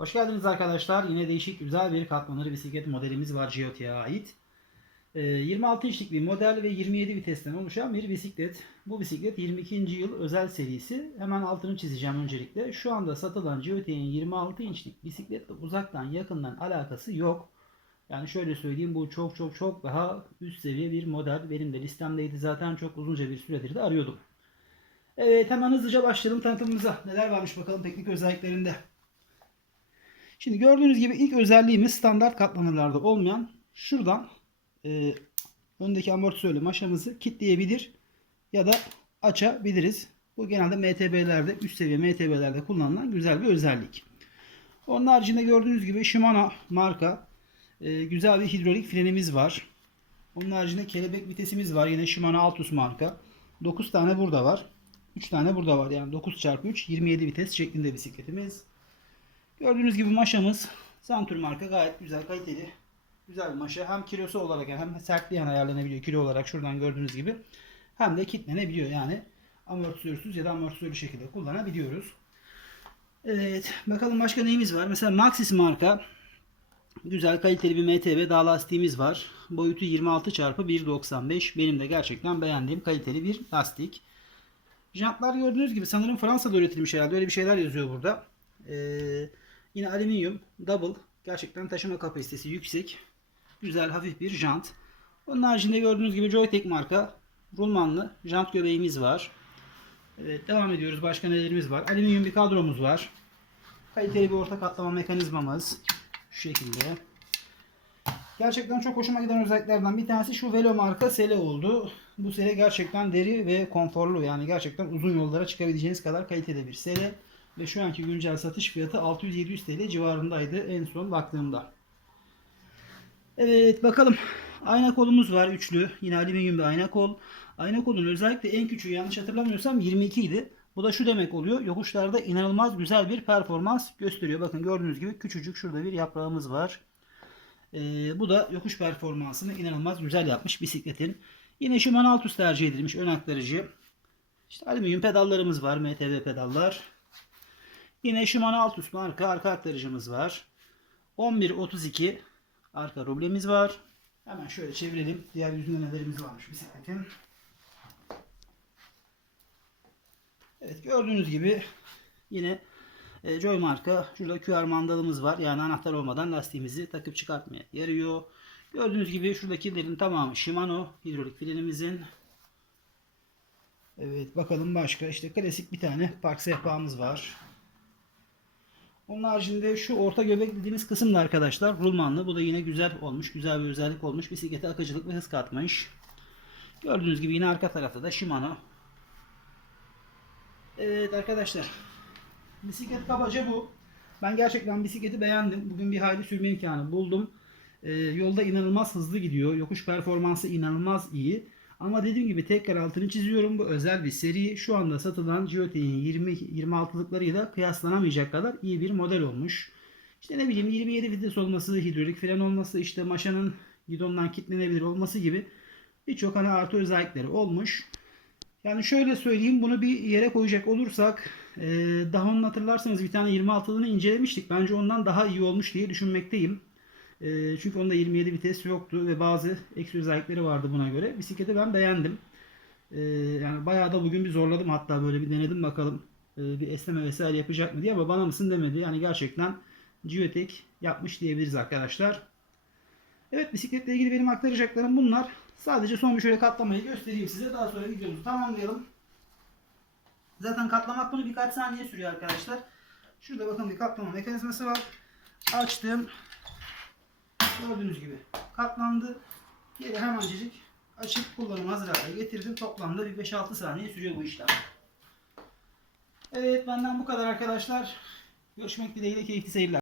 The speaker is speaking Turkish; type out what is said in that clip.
Hoş geldiniz arkadaşlar. Yine değişik güzel bir katlanır bisiklet modelimiz var Giotia'ya ait. Ee, 26 inçlik bir model ve 27 vitesten oluşan bir bisiklet. Bu bisiklet 22. yıl özel serisi. Hemen altını çizeceğim öncelikle. Şu anda satılan Giotia'nın 26 inçlik bisikletle uzaktan yakından alakası yok. Yani şöyle söyleyeyim bu çok çok çok daha üst seviye bir model. Benim de listemdeydi zaten çok uzunca bir süredir de arıyordum. Evet hemen hızlıca başlayalım tanıtımımıza. Neler varmış bakalım teknik özelliklerinde. Şimdi gördüğünüz gibi ilk özelliğimiz standart katlanırlarda olmayan şuradan e, öndeki amortisörlü maşamızı kilitleyebilir ya da açabiliriz. Bu genelde MTB'lerde üst seviye MTB'lerde kullanılan güzel bir özellik. Onun haricinde gördüğünüz gibi Shimano marka e, güzel bir hidrolik frenimiz var. Onun haricinde kelebek vitesimiz var. Yine Shimano Altus marka. 9 tane burada var. 3 tane burada var. Yani 9 çarpı 3 27 vites şeklinde bisikletimiz. Gördüğünüz gibi maşamız Santur marka gayet güzel kaliteli. Güzel bir maşa. Hem kilosu olarak hem sertliği ayarlanabiliyor kilo olarak şuradan gördüğünüz gibi. Hem de kitlenebiliyor yani. Amortisörsüz ya da amortisörlü şekilde kullanabiliyoruz. Evet. Bakalım başka neyimiz var? Mesela Maxxis marka güzel kaliteli bir MTB dağ lastiğimiz var. Boyutu 26 çarpı 1.95. Benim de gerçekten beğendiğim kaliteli bir lastik. Jantlar gördüğünüz gibi sanırım Fransa'da üretilmiş herhalde. Öyle bir şeyler yazıyor burada. Ee, yine alüminyum double. Gerçekten taşıma kapasitesi yüksek. Güzel hafif bir jant. Onun haricinde gördüğünüz gibi Joytech marka rulmanlı jant göbeğimiz var. Evet devam ediyoruz. Başka nelerimiz var? Alüminyum bir kadromuz var. Kaliteli bir orta katlama mekanizmamız. Şu şekilde. Gerçekten çok hoşuma giden özelliklerden bir tanesi şu Velo marka sele oldu. Bu sele gerçekten deri ve konforlu. Yani gerçekten uzun yollara çıkabileceğiniz kadar kaliteli bir sele. Ve şu anki güncel satış fiyatı 600-700 TL civarındaydı en son baktığımda. Evet bakalım. Ayna kolumuz var üçlü. Yine alüminyum bir ayna kol. Ayna kolun özellikle en küçüğü yanlış hatırlamıyorsam 22 idi. Bu da şu demek oluyor. Yokuşlarda inanılmaz güzel bir performans gösteriyor. Bakın gördüğünüz gibi küçücük şurada bir yaprağımız var. Ee, bu da yokuş performansını inanılmaz güzel yapmış bisikletin. Yine Shimano Altus tercih edilmiş ön aktarıcı. İşte alüminyum pedallarımız var. MTB pedallar. Yine Shimano Altus marka arka aktarıcımız var. 11.32 arka rublemiz var. Hemen şöyle çevirelim. Diğer yüzünde nelerimiz varmış bisikletin. Evet gördüğünüz gibi yine e, Joy marka şurada QR mandalımız var. Yani anahtar olmadan lastiğimizi takıp çıkartmaya yarıyor. Gördüğünüz gibi şuradakilerin tamamı Shimano hidrolik frenimizin. Evet bakalım başka işte klasik bir tane park sehpamız var. Onun haricinde şu orta göbek dediğimiz kısım da arkadaşlar rulmanlı. Bu da yine güzel olmuş. Güzel bir özellik olmuş. Bisiklete akıcılık ve hız katmış. Gördüğünüz gibi yine arka tarafta da Shimano. Evet arkadaşlar. Bisiklet kabaca bu. Ben gerçekten bisikleti beğendim. Bugün bir hayli sürme imkanı buldum. Ee, yolda inanılmaz hızlı gidiyor. Yokuş performansı inanılmaz iyi. Ama dediğim gibi tekrar altını çiziyorum. Bu özel bir seri. Şu anda satılan Giote'nin 20 26'lıklarıyla kıyaslanamayacak kadar iyi bir model olmuş. İşte ne bileyim 27 vites olması, hidrolik fren olması, işte maşanın gidondan kilitlenebilir olması gibi birçok hani artı özellikleri olmuş. Yani şöyle söyleyeyim bunu bir yere koyacak olursak daha onun hatırlarsanız bir tane 26'lığını incelemiştik. Bence ondan daha iyi olmuş diye düşünmekteyim. E, çünkü onda 27 vites yoktu ve bazı ekstra özellikleri vardı buna göre. Bisikleti ben beğendim. E, yani bayağı da bugün bir zorladım hatta böyle bir denedim bakalım e, bir esneme vesaire yapacak mı diye ama bana mısın demedi. Yani gerçekten Geotech yapmış diyebiliriz arkadaşlar. Evet bisikletle ilgili benim aktaracaklarım bunlar. Sadece son bir şöyle katlamayı göstereyim size. Daha sonra videomuzu tamamlayalım. Zaten katlamak bunu birkaç saniye sürüyor arkadaşlar. Şurada bakın bir katlama mekanizması var. Açtım. Gördüğünüz gibi katlandı. Geri hemencecik açıp kullanım hazır hale getirdim. Toplamda bir 5-6 saniye sürüyor bu işlem. Evet benden bu kadar arkadaşlar. Görüşmek dileğiyle keyifli seyirler.